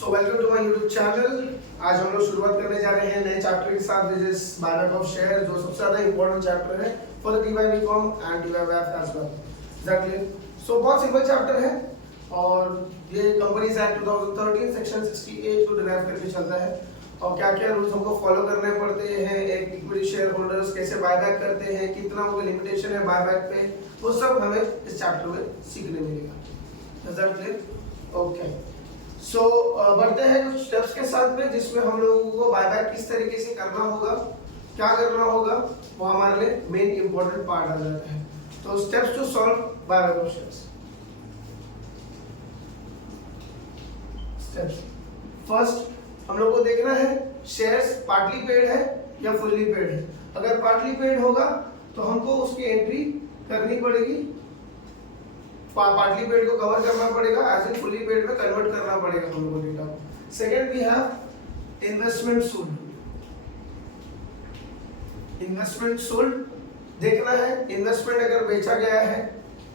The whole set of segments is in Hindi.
So welcome to my YouTube channel. आज हम लोग शुरुआत करने जा रहे हैं नए चैप्टर के साथ, which is buyback of share, जो सबसे ज्यादा इंपॉर्टेंट चैप्टर है for the DY BCom and DY WAF as well. Exactly. So बहुत सिंपल चैप्टर है और ये कंपनीज एक्ट 2013 सेक्शन 68 को डिराइव करके चलता है और क्या क्या रूल्स हमको फॉलो करने पड़ते हैं, एक इक्विटी शेयर होल्डर्स कैसे बायबैक करते हैं, कितना उनका लिमिटेशन है बायबैक पे, वो सब हमें इस चैप्टर में सीखने मिलेगा। Is that clear? ओके। सो बढ़ते हैं कुछ स्टेप्स के साथ में, जिसमें हम लोगों को बायबैक किस तरीके से करना होगा, क्या करना होगा, वो हमारे लिए मेन इंपॉर्टेंट पार्ट आ जाता है। तो steps to solve buyback of shares. Steps first, हम लोग को देखना है शेयर्स पार्टली पेड है या फुल्ली पेड है। अगर पार्टली पेड होगा तो हमको उसकी एंट्री करनी पड़ेगी, पार्टली पेड को कवर करना पड़ेगा, एज इन फुल्ली पेड में कन्वर्ट करना पड़ेगा हम लोगों को डेटा को। Second we have investment sold. Investment sold देखना है, इन्वेस्टमेंट अगर बेचा गया है,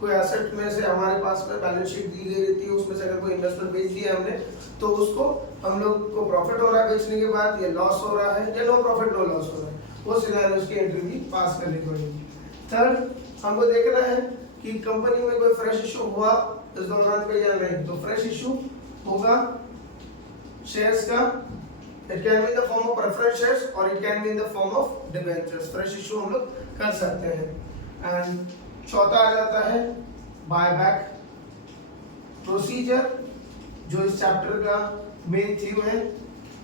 कोई एसेट में से हमारे पास में बैलेंस शीट दी गई रहती है, उसमें से अगर कोई इन्वेस्टमेंट बेच दिया हमने तो उसको हम लोग को प्रॉफिट हो रहा है बेचने के बाद, या लॉस हो रहा है, या नो प्रॉफिट नो लॉस हो रहा है, वो सिनेरियो उसकी एंट्री भी पास करनी पड़ेगी। थर्ड, हमको देखना है कि कंपनी में कोई फ्रेश इशू हुआ इस दौरान पे या नहीं। तो फ्रेश इशू होगा शेयर्स का, it can be in the form of preference shares और it can be in the form of debentures. Fresh issue हम लोग कर सकते हैं। एंड चौथा आ जाता है बायबैक प्रोसीजर, जो इस चैप्टर का मेन थीम है।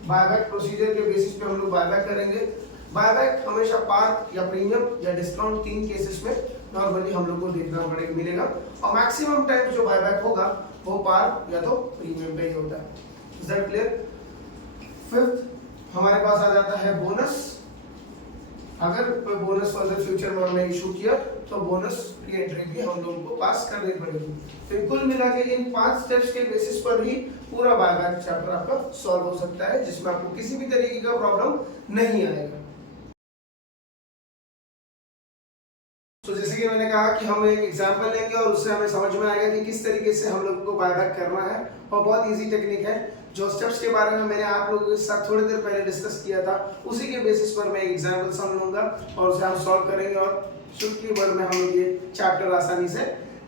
बायबैक प्रोसीजर के बेसिस पे हम लोग बायबैक करेंगे। बायबैक हमेशा पार या प्रीमियम या डिस्काउंट, तीन केसेस में नॉर्मली हम लोग को देखना पड़ेगा मिलेगा, और मैक्सिमम टाइम जो बायबैक होगा वो पार या तो प्रीमियम पे ही होता है। Is that clear? फिफ्थ, हमारे पास आ जाता है बोनस। अगर कोई बोनस फर्दर फ्यूचर में हमने इशू किया तो बोनस की एंट्री भी हम लोगों को पास करनी पड़ेगी। तो कुल मिला के इन 5 स्टेप्स के बेसिस पर ही पूरा बायबैक चैप्टर आपका सॉल्व हो सकता है, जिसमें आपको किसी भी तरीके का प्रॉब्लम नहीं आएगा। तो जैसे कि मैंने कहा कि हम एक एग्जांपल लेंगे और उससे हमें समझ में आएगा कि किस तरीके से हम लोगों को बायबैक करना है, और बहुत इजी टेक्निक है। जो स्टेप्स के बारे में मैंने आप लोगों के साथ थोड़ी देर पहले डिस्कस किया था, उसी के बेसिस पर मैं एक एग्जांपल समझ लूंगा और उसे हम सॉल्व करेंगे और चुटकी भर में हम लोग ये चैप्टर आसानी से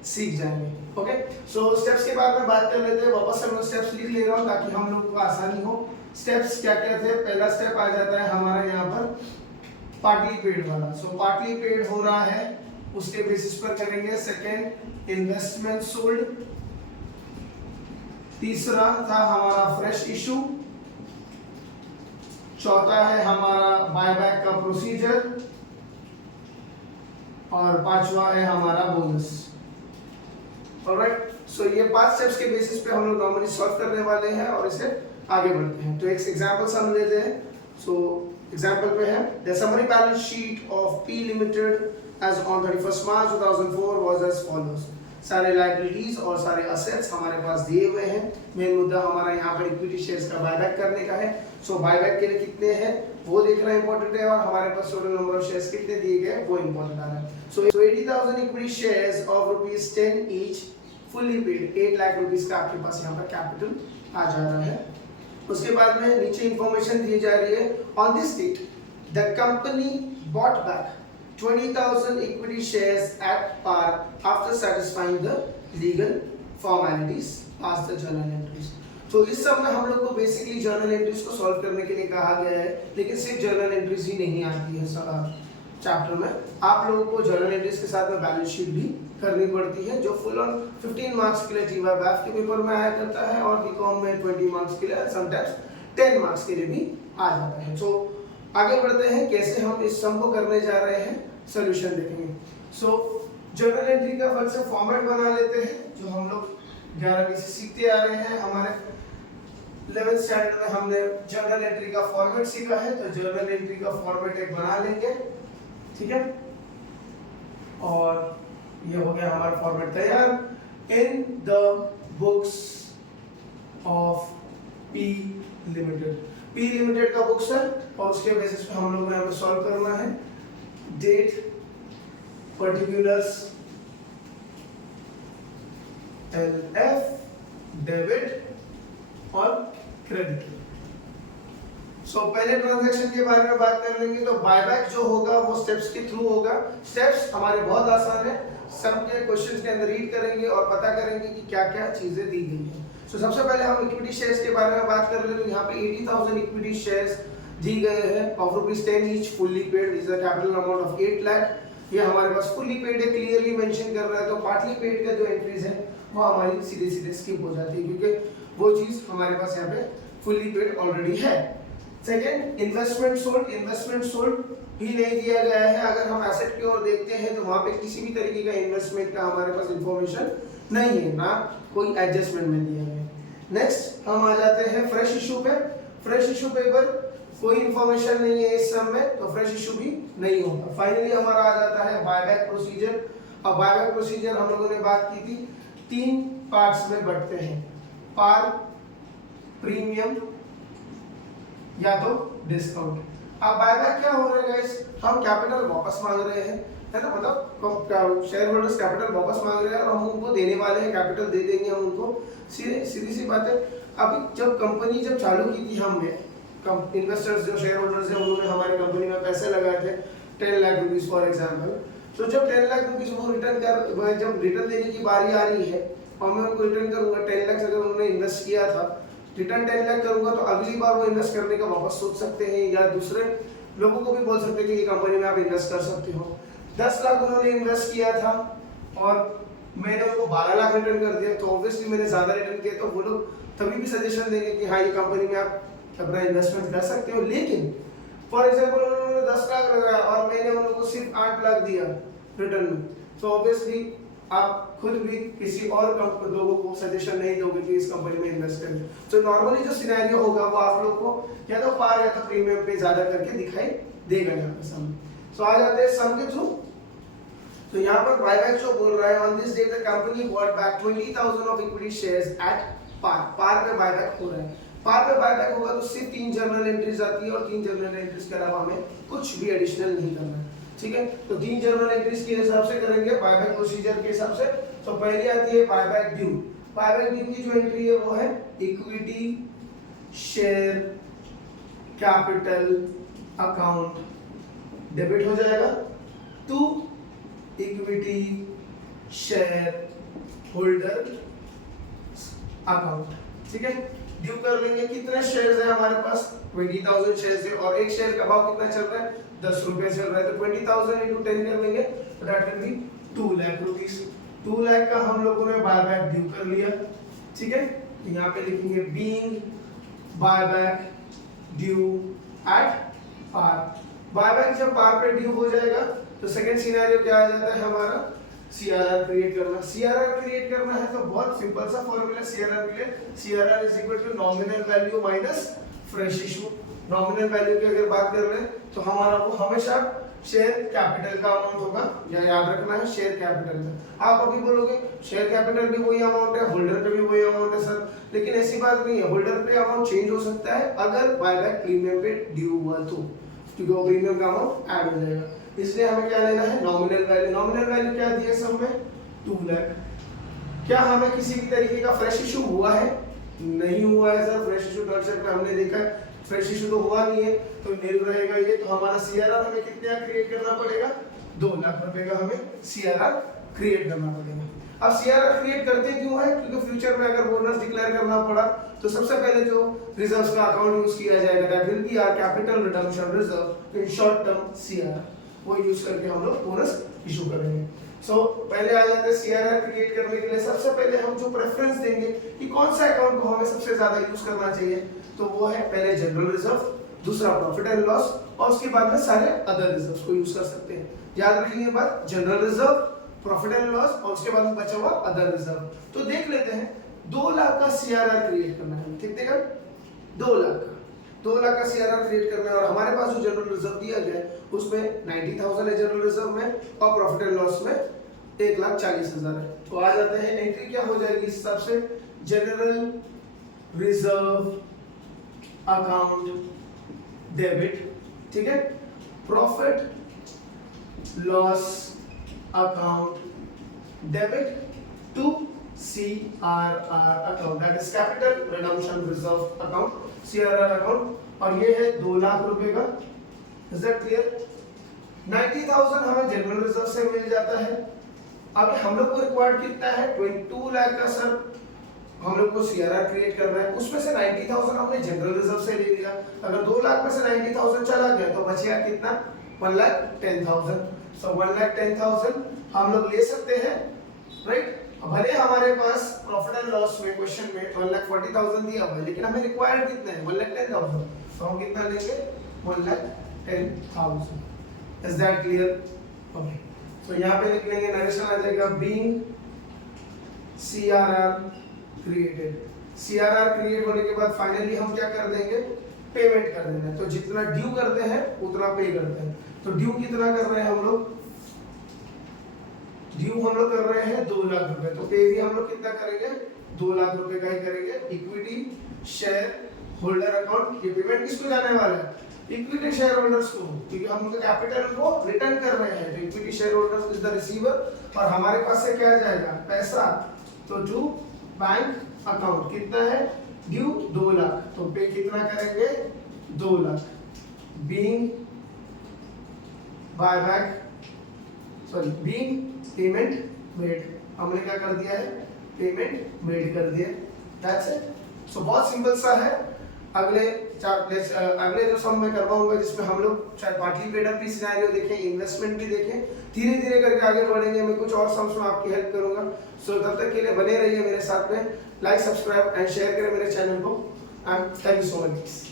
सीख जाएंगे। ओके, सो स्टेप्स के बारे में बात कर लेते हैं। वापस से मैं स्टेप्स लिख ले रहा हूँ ताकि हम लोग को आसानी हो। स्टेप्स क्या क्या थे? पहला स्टेप आ जाता है हमारा यहाँ पर पार्टली पेड वाला। सो पार्टली पेड हो रहा है, उसके बेसिस पर करेंगे। Second, investment sold. तीसरा था हमारा फ्रेश इशू। चौथा है हमारा बायबैक का प्रोसीजर, और पांचवा है हमारा बोनस। ऑलराइट, सो ये 5 स्टेप्स के बेसिस पे हम लोग नॉर्मली सॉल्व करने वाले हैं और इसे आगे बढ़ते हैं। तो एक एग्जांपल हम लेते हैं। सो एग्जांपल पे है the summary balance sheet of P limited as on 31st March 2004 was as follows। सारे लायबिलिटीज और सारे असेट्स हमारे पास दिए हुए हैं। मेन मुद्दा हमारा यहाँ पर इक्विटी शेयर्स का बायबैक करने का है। सो बायबैक के लिए कितने हैं वो देखना इंपॉर्टेंट है, और हमारे पास टोटल नंबर ऑफ शेयर्स कितने दिए गए वो इंपॉर्टेंट आ रहा है। सो 80,000 equity shares of ₹10 each fully paid, 8 lakh rupees का आपके पास यहाँ पर कैपिटल आ जा रहा है। उसके बाद में नीचे इंफॉर्मेशन दी जा रही है, on this date the company bought back 20,000 equity shares at par after satisfying the legal formalities as the journal entries। तो इस सब में हम लोग को बेसिकली जर्नल एंट्रीज को सॉल्व करने के लिए कहा गया है, लेकिन सिर्फ जर्नल एंट्रीज ही नहीं आती है चैप्टर में। आप लोगों को जर्नल एंट्रीज के साथ में बैलेंस शीट भी करनी पड़ती है, जो फुल ऑन 15 मार्क्स के लिए DY BAF के पेपर में आया करता है, और BCom में 20 मार्क्स के लिए, समटाइम्स 10 मार्क्स के लिए भी आ जाता है। तो आगे बढ़ते हैं, कैसे हम इस सम को करने जा रहे हैं, सॉल्यूशन देखेंगे। सो जर्नल एंट्री का फर्स्ट से फॉर्मेट बना लेते हैं, जो हम लोग 11वीं से सीखते आ रहे हैं। हमारे 11th स्टैंडर्ड में हमने जर्नल एंट्री का फॉर्मेट सीखा है, तो जर्नल एंट्री का फॉर्मेट एक बना लेंगे, ठीक है। और ये हो गया हमारा फॉर्मेट तैयार। In the books of P limited, P limited का बुक्स है, और उसके बेसिस पे हम लोग को सॉल्व करना है। डेट, पर्टिकुलर्स, LF, डेबिट और क्रेडिट। सो पहले ट्रांजैक्शन के बारे में बात कर लेंगे। तो बायबैक जो होगा वो स्टेप्स के थ्रू होगा। स्टेप्स हमारे बहुत आसान है, सब के क्वेश्चंस के अंदर रीड करेंगे और पता करेंगे कि क्या क्या चीजें दी गई हैं। सो सबसे पहले हम इक्विटी शेयर्स के बारे में बात कर लेते हैं। यहाँ पे 80,000 इक्विटी शेयर्स दी गए हैं of ₹10 each, fully paid, is a capital amount of 8 lakh. ये हमारे पास फुल्ली पेड है, क्लियरली मेंशन कर रहा है। तो पार्टली पेड का जो एंट्रीज है वो हमारी सीधे सीधे स्किप हो जाती है, क्योंकि वो चीज हमारे पास यहाँ पे फुल्ली पेड ऑलरेडी है। सेकंड, इन्वेस्टमेंट सोल्ड भी नहीं दिया गया है। अगर हम एसेट की ओर देखते हैं तो वहां पे किसी भी तरीके का इन्वेस्टमेंट का हमारे पास इंफॉर्मेशन नहीं है, ना कोई एडजस्टमेंट में दिया गया है। नेक्स्ट हम आ जाते हैं फ्रेश इशू पे। फ्रेश इशू पेपर कोई इंफॉर्मेशन नहीं है इस सब में, तो फ्रेश इशू भी नहीं होगा। फाइनली हमारा आ जाता है बायबैक प्रोसीजर। अब बायबैक प्रोसीजर हम लोगों ने बात की थी, 3 पार्ट्स में बढ़ते हैं, पार, प्रीमियम या तो डिस्काउंट। अब बायबैक क्या हो रहा है गाइस, हम कैपिटल वापस मांग रहे हैं, है ना, मतलब शेयर होल्डर्स कैपिटल वापस मांग रहे हैं और हम उनको देने वाले हैं, कैपिटल दे देंगे हम उनको। सीधी सी बात है। अभी जब कंपनी चालू की थी हमने, इन्वेस्टर्स जो शेयर होल्डर्स हैं उन्होंने हमारी कंपनी में पैसे लगाए थे 10 लाख रुपीस फॉर एग्जांपल। तो जब 10 लाख रुपीस वो जब रिटर्न देने की बारी आ रही है और मैं उनको रिटर्न करूंगा 10 लाख, अगर उन्होंने इन्वेस्ट किया था, रिटर्न 10 लाख करूंगा तो अगली बार वो इन्वेस्ट करने का वापस सोच सकते हैं, या दूसरे लोगों को भी बोल सकते हैं कि ये कंपनी में आप इन्वेस्ट कर सकते हो। 10 लाख उन्होंने इन्वेस्ट किया था और मैंने उनको 12 लाख रिटर्न कर दिया, तो ऑब्वियसली मैंने ज्यादा रिटर्न किया, तो वो लोग तभी भी सजेशन देंगे कि हाँ ये कंपनी में आप अपना इन्वेस्टमेंट कर सकते हो। लेकिन फॉर एग्जांपल उन्होंने 10 लाख लगाया और मैंने उनको सिर्फ 8 लाख दिया रिटर्न में, तो ऑब्वियसली आप खुद भी किसी और लोगों को सजेशन नहीं दोगे कि इस कंपनी में इन्वेस्ट करें। तो नॉर्मली जो सिनेरियो होगा वो आप लोग को या तो पार या तो प्रीमियम पे ज्यादा करके दिखाई देगा यहाँ पे सम। सो आ जाते हैं सम के थ्रू। तो यहाँ पर बायबैक जो बोल रहा है, on this date the company bought back 20,000 of equity shares at par. Par पे बायबैक हो रहा है। पार पे बायबैक होगा तो सिर्फ 3 जर्नल एंट्रीज आती है और 3 जर्नल एंट्रीज के अलावा हमें कुछ भी एडिशनल नहीं करना है, ठीक है। तो 3 जर्नल एंट्रीज के हिसाब से करेंगे बायबैक प्रोसीजर के हिसाब से। तो पहली आती है बायबैक ड्यू। बायबैक ड्यू की जो एंट्री है वो है equity share capital account debit हो जाएगा to equity share holder account, ठीक है। ड्यू कर लेंगे, कितने शेयर्स है हमारे पास, 20,000 शेयर्स है और एक शेयर का भाव कितना चल रहा है, 10 रुपए चल रहा है। तो 20,000 into 10 कर लेंगे तो that will B 2 lakh rupees. 2 lakh का हम लोगों ने बायबैक ड्यू कर लिया, ठीक है। तो यहाँ पे लिखेंगे being buyback due at par. Buyback जब पार पे ड्यू हो जाएगा तो सेकंड सिनेरियो क्या आ जाता है हमारा, CRR क्रिएट करना। CRR क्रिएट करना है तो बहुत सिंपल सा फॉर्मूला CRR के लिए, CRR is equal to nominal value minus fresh issue. Nominal value की अगर बात कर रहे हैं तो हमारा वो हमेशा शेयर कैपिटल का अमाउंट होगा, या याद रखना है शेयर कैपिटल का। आप अभी बोलोगे शेयर कैपिटल भी वही अमाउंट है, होल्डर पे भी वही अमाउंट है सर, लेकिन ऐसी बात नहीं है। होल्डर पे अमाउंट चेंज हो सकता है अगर बायबैक प्रीमियम पे ड्यू हुआ तो, क्योंकि वो प्रीमियम का अमाउंट ऐड हो जाएगा। इसलिए हमें क्या लेना है, नॉमिनल वैल्यू। नॉमिनल वैल्यू क्या दिया सब में, 2 लाख। क्या हमें किसी भी तरीके का फ्रेश इशू हुआ है, नहीं हुआ है सर। फ्रेश इशू ट्रांसफर पे हमने देखा है फ्रेश इशू तो हुआ नहीं है, तो नील रहेगा ये। तो हमारा CRR हमें कितना क्रिएट करना पड़ेगा, 2 लाख रुपए का हमें CRR क्रिएट करना पड़ेगा। अब CRR क्रिएट करते क्यों है, क्योंकि फ्यूचर में अगर बोनस डिक्लेयर करना पड़ा तो सबसे पहले जो रिजर्व्स का अकाउंट यूज किया जाएगा that will be our capital redemption reserve in short term CRR, वो यूज करके हम लोग बोनस इशू करेंगे। सो पहले आ जाते हैं CRR क्रिएट करने के लिए। सबसे पहले हम जो प्रेफरेंस देंगे कि कौन सा अकाउंट को हमें सबसे ज्यादा यूज करना चाहिए, तो वो है पहले जनरल रिजर्व, दूसरा प्रॉफिट एंड लॉस और उसके बाद में सारे अदर रिजर्व्स को यूज कर सकते हैं। याद रखेंगे बात, general reserve, profit and loss और उसके बाद में बचा हुआ अदर रिजर्व। तो देख लेते हैं 2 लाख का CRR क्रिएट करना है, कितने का, 2 लाख का। 2 लाख का CRR क्रिएट करना है और हमारे पास जो जनरल रिजर्व दिया गया है उसमें 90,000 है जनरल रिजर्व में और प्रॉफिट एंड लॉस में 1,40,000 है। तो आ जाते हैं एंट्री क्या हो जाएगी इस हिसाब से, जनरल रिजर्व अकाउंट डेबिट, ठीक है, profit loss account debit to CRR account, that is capital redemption reserve account, CRR account, और ये है 2 लाख रुपए का। Is that clear? 90,000 हमें जनरल रिजर्व से मिल जाता है। अभी हम लोग को रिक्वायर्ड कितना है? 22 लाख का सर हम लोग को CRR क्रिएट कर रहा है, उसमें से 90,000 हमने जनरल रिजर्व से ले लिया। अगर 2 लाख में से 90,000 चला गया तो बचेगा कितना? 1,10,000। सो 1,10,000 हम लोग ले सकते हैं, राइट? भले हमारे पास प्रॉफिट एंड लॉस में क्वेश्चन में 1,40,000 दिया हुआ है, लेकिन हमें रिक्वायर्ड कितना है? 1,10,000। तो हम कितना लेंगे? 1,10,000। Is that clear? ओके, तो यहाँ पे लिखेंगे, नरेशन आ जाएगा being CRR created. CRR create होने के बाद फाइनली हम क्या कर देंगे? पेमेंट कर देंगे। तो जितना ड्यू करते हैं उतना पे करते हैं। तो ड्यू कितना कर रहे हैं हम लोग? ड्यू हम लोग कर रहे हैं 2 लाख रुपए, तो पे भी हम लोग कितना करेंगे? 2 लाख रुपए का ही करेंगे। इक्विटी शेयर होल्डर अकाउंट, ये पेमेंट किसको जाने वाला है? इक्विटी शेयर होल्डर्स को, क्योंकि हम लोग कैपिटल को रिटर्न कर रहे हैं। तो equity share holders is the receiver, और हमारे पास से क्या जाएगा? पैसा। तो टू बैंक अकाउंट कितना है? ड्यू 2 लाख, तो पे कितना करेंगे? 2 lakh. Being buyback, sorry, being payment made, हमने क्या कर दिया है? पेमेंट मेड कर दिया। That's it. सो बहुत सिंपल सा है। अगले जो सम मैं करवाऊंगा, जिसमें हम लोग चाहे पार्टली पेड अप भी सिनेरियो देखें, इन्वेस्टमेंट भी देखें, धीरे धीरे करके आगे बढ़ेंगे। मैं कुछ और सम्स में आपकी हेल्प करूंगा। सो तब तक के लिए बने रहिए मेरे साथ में। लाइक, सब्सक्राइब एंड शेयर करें मेरे चैनल को। And thank you so much.